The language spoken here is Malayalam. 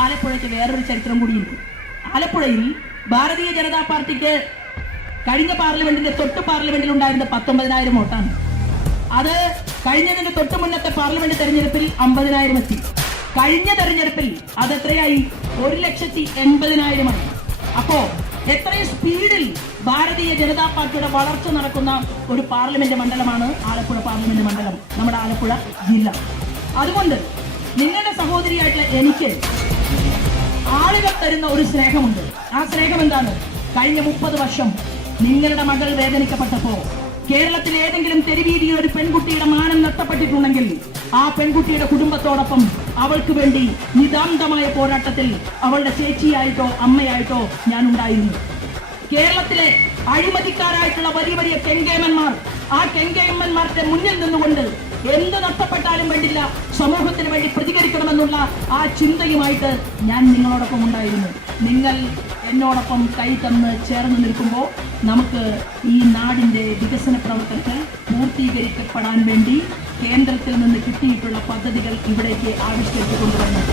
ആലപ്പുഴയ്ക്ക് വേറൊരു ചരിത്രം കൂടിയുണ്ട് ആലപ്പുഴയിൽ ഭാരതീയ ജനതാ പാർട്ടിക്ക് കഴിഞ്ഞ പാർലമെന്റിന്റെ തൊട്ട് പാർലമെന്റിൽ ഉണ്ടായിരുന്ന പത്തൊമ്പതിനായിരം വോട്ടാണ്. അത് കഴിഞ്ഞതിന്റെ തൊട്ട് മുന്നത്തെ പാർലമെന്റ് തെരഞ്ഞെടുപ്പിൽ അമ്പതിനായിരം എത്തി. കഴിഞ്ഞ തെരഞ്ഞെടുപ്പിൽ അത് എത്രയായി? ഒരു ലക്ഷത്തി എൺപതിനായിരമായി അപ്പോ എത്രയും സ്പീഡിൽ ഭാരതീയ ജനതാ പാർട്ടിയുടെ വളർച്ച നടക്കുന്ന ഒരു പാർലമെന്റ് മണ്ഡലമാണ് ആലപ്പുഴ പാർലമെന്റ് മണ്ഡലം നമ്മുടെ ആലപ്പുഴ ജില്ല. അതുകൊണ്ട് നിങ്ങളുടെ സഹോദരിയായിട്ടുള്ള എനിക്ക് ആളുകൾ തരുന്ന ഒരു സ്നേഹമുണ്ട്. ആ സ്നേഹം എന്താണ്? കഴിഞ്ഞ മുപ്പത് വർഷം നിങ്ങളുടെ മകൾ വേദനിക്കപ്പെട്ടപ്പോ കേരളത്തിലെ ഏതെങ്കിലും തെരുവീതിയിൽ ഒരു പെൺകുട്ടിയുടെ മാനം നഷ്ടപ്പെട്ടിട്ടുണ്ടെങ്കിൽ ആ പെൺകുട്ടിയുടെ കുടുംബത്തോടൊപ്പം അവൾക്ക് വേണ്ടി നിതാന്തമായ പോരാട്ടത്തിൽ അവളുടെ ചേച്ചിയായിട്ടോ അമ്മയായിട്ടോ ഞാൻ ഉണ്ടായിരുന്നു. കേരളത്തിലെ അഴിമതിക്കാരായിട്ടുള്ള വലിയ വലിയ കെങ്കേമന്മാർ ആ കെങ്കേമന്മാരുടെ മുന്നിൽ നിന്നുകൊണ്ട് എന്ത് നഷ്ടപ്പെട്ടാലും വേണ്ടില്ല സമൂഹത്തിന് വേണ്ടി പ്രതികരിക്കണമെന്നുള്ള ആ ചിന്തയുമായിട്ട് ഞാൻ നിങ്ങളോടൊപ്പം ഉണ്ടായിരുന്നു. നിങ്ങൾ എന്നോടൊപ്പം കൈ തന്ന് ചേർന്ന് നിൽക്കുമ്പോൾ നമുക്ക് ഈ നാടിന്റെ വികസന പ്രവർത്തനങ്ങൾ പൂർത്തീകരിക്കപ്പെടാൻ വേണ്ടി കേന്ദ്രത്തിൽ നിന്ന് കിട്ടിയിട്ടുള്ള പദ്ധതികൾ ഇവിടേക്ക് ആവിഷ്കരിച്ചു കൊണ്ടുവരുന്നത്